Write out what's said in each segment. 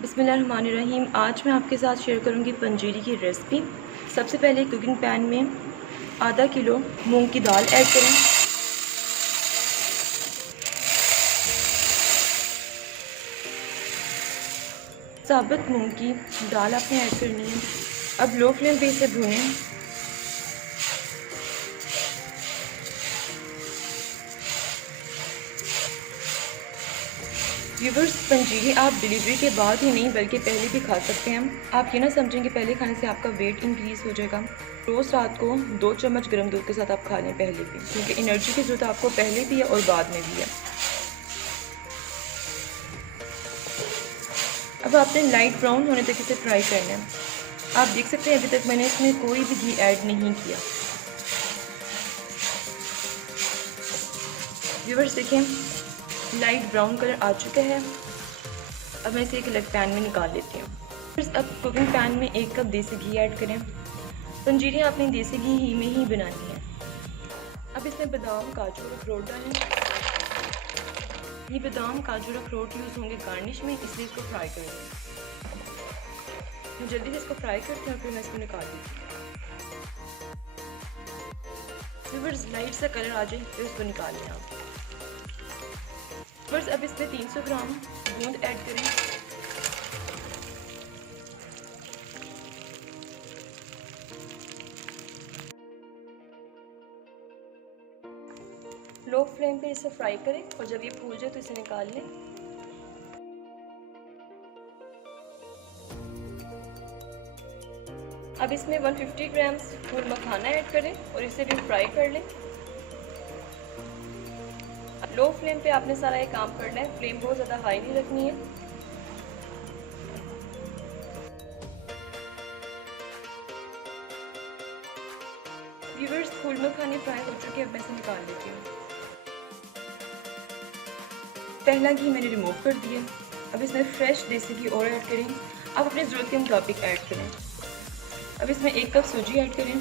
बिस्मिल्लाहिर्रहमानिर्रहीम। आज मैं आपके साथ शेयर करूंगी पंजीरी की रेसिपी। सबसे पहले कुकिंग पैन में आधा किलो मूंग की दाल ऐड करें। साबुत मूंग की दाल आपने ऐड करनी है। अब लो फ्लेम पे इसे भूनें। व्यूवर्स, पंजीरी आप डिलीवरी के बाद ही नहीं बल्कि पहले भी खा सकते हैं। आप ये ना समझें कि पहले खाने से आपका वेट इंक्रीज़ हो जाएगा। रोज़ रात को 2 चम्मच गर्म दूध के साथ आप खा लें पहले भी, क्योंकि एनर्जी की ज़रूरत आपको पहले भी है और बाद में भी है। अब आपने लाइट ब्राउन होने तक इसे फ्राई करना है। आप देख सकते हैं अभी तक मैंने इसमें कोई भी घी ऐड नहीं किया। व्यूवर्स देखें, लाइट ब्राउन कलर आ चुका है। अब मैं इसे एक अलग पैन में निकाल लेती हूँ। फिर अब कुकिंग पैन में 1 कप देसी घी ऐड करें। पंजीरी आपने देसी घी ही में ही बनानी है। अब इसमें बादाम, काजू और अखरोट डालें। ये बादाम, काजू और अखरोट यूज़ होंगे गार्निश में, इसलिए इसको फ्राई कर लें। मैं जल्दी से इसको फ्राई करती हूँ, फिर मैं इसको निकाल देती हूँ। फिर लाइट सा कलर आ जाए फिर इसको निकाल लें आप। फिर अब इसमें 300 ग्राम गूंद ऐड करें। लो फ्लेम पे इसे फ्राई करें और जब ये फूल जाए तो इसे निकाल लें। अब इसमें 150 ग्राम फूल मखाना ऐड करें और इसे भी फ्राई कर लें। लो फ्लेम पे आपने सारा ये काम करना है, फ्लेम बहुत ज़्यादा हाई नहीं रखनी है। व्यूअर्स, फूल मखाने फ्राई हो चुके हैं, अब मैं इसे निकाल लेती हूँ। पहला घी मैंने रिमूव कर दिया। अब इसमें फ्रेश देसी घी और ऐड करें। आप अपनी ज़रूरत के मुताबिक ऐड करें। अब इसमें 1 कप सूजी ऐड करें।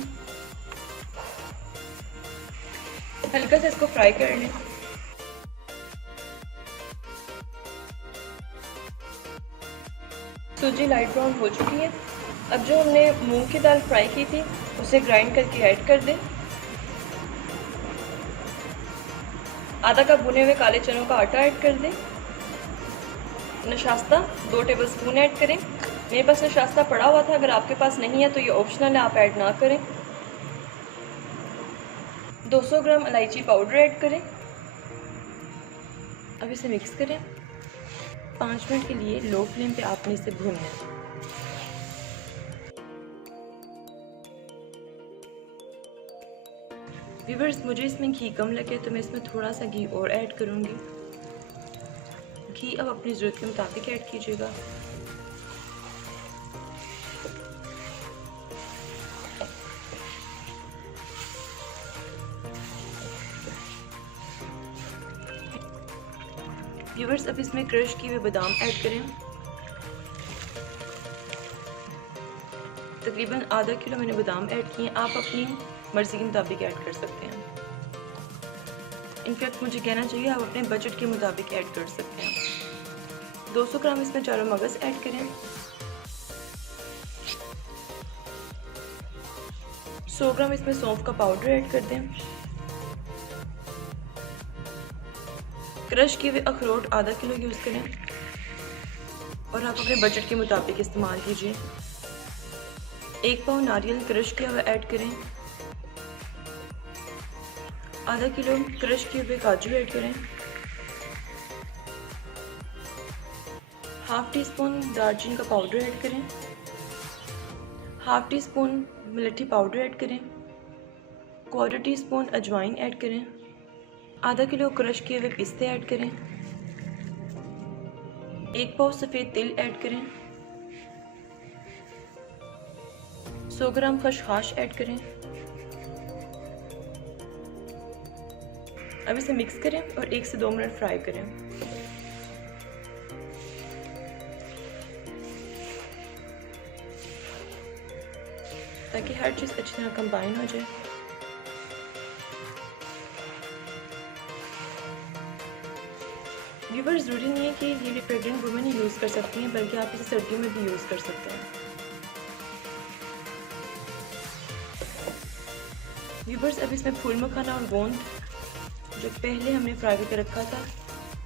हल्का सा इसको फ्राई कर लें। सूजी लाइट ब्राउन हो चुकी है। अब जो हमने मूंग की दाल फ्राई की थी उसे ग्राइंड करके ऐड कर दें। आधा कप भुने हुए काले चनों का आटा ऐड कर दें। नशास्ता 2 टेबलस्पून ऐड करें। मेरे पास नशास्ता पड़ा हुआ था, अगर आपके पास नहीं है तो ये ऑप्शनल है, आप ऐड ना करें। 200 ग्राम इलायची पाउडर ऐड करें। अब इसे मिक्स करें। 5 मिनट के लिए लो फ्लेम पे आपने इसे भूनना है। व्यूअर्स, मुझे इसमें घी कम लगे तो मैं इसमें थोड़ा सा घी और ऐड करूँगी। घी अब अपनी ज़रूरत के मुताबिक ऐड कीजिएगा। व्यूअर्स, अब इसमें क्रश किए हुए बादाम ऐड करें। तकरीबन आधा किलो मैंने बादाम ऐड किए। आप अपनी मर्ज़ी के मुताबिक ऐड कर सकते हैं। इनफैक्ट मुझे कहना चाहिए आप अपने बजट के मुताबिक ऐड कर सकते हैं। 200 ग्राम इसमें चारों मगज़ ऐड करें। 100 ग्राम इसमें सौंफ का पाउडर ऐड कर दें। क्रश किए हुए अखरोट आधा किलो यूज़ करें और आप अपने बजट के मुताबिक इस्तेमाल कीजिए। 1 पाव नारियल क्रश किया हुआ ऐड करें। आधा किलो क्रश किए हुए काजू ऐड करें। हाफ टी स्पून दालचीनी का पाउडर ऐड करें। हाफ टी स्पून मिलेठी पाउडर ऐड करें। 1/4 टीस्पून अजवाइन ऐड करें। आधा किलो क्रश किए हुए पिस्ते ऐड करें। 1 पाव सफ़ेद तिल ऐड करें। 100 ग्राम खसखस ऐड करें। अब इसे मिक्स करें और 1 से 2 मिनट फ्राई करें। ताकि हर चीज़ अच्छी तरह कंबाइन हो जाए। व्यूअर्स ज़रूरी नहीं है कि ये प्रेग्नेंट वुमेन ही यूज़ कर सकती हैं, बल्कि आप इसे सर्दियों में भी यूज़ कर सकते हैं। व्यूअर्स अब इसमें फूल मखाना और गोंद जो पहले हमने फ्राई करके रखा था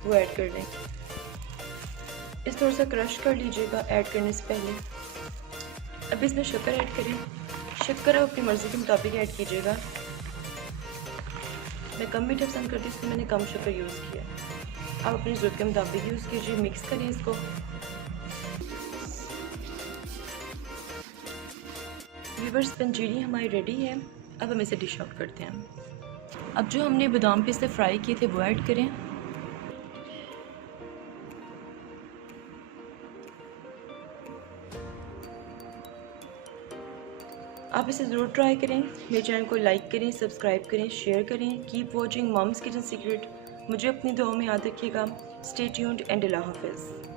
वो ऐड कर लें। इस थोड़ा सा क्रश कर लीजिएगा ऐड करने से पहले। अब इसमें शक्कर ऐड करें। शक्कर आप अपनी मर्ज़ी के मुताबिक ऐड कीजिएगा। मैं कम मीठा पसंद करती हूँ, इसलिए मैंने कम शक्कर यूज़ किया। आप अपनी ज़रूरत के मुताबिक यूज़ कीजिए। मिक्स करें इसको। व्यूअर्स पंजीरी हमारी रेडी है। अब हम इसे डिश आउट करते हैं। अब जो हमने बादाम पिस्ते फ्राई किए थे वो ऐड करें। आप इसे ज़रूर ट्राई करें। मेरे चैनल को लाइक करें, सब्सक्राइब करें, शेयर करें। Keep watching mom's kitchen secret. मुझे अपनी दुआ में याद रखिएगा। स्टे ट्यून्ड एंड अल्लाह हाफ़िज़।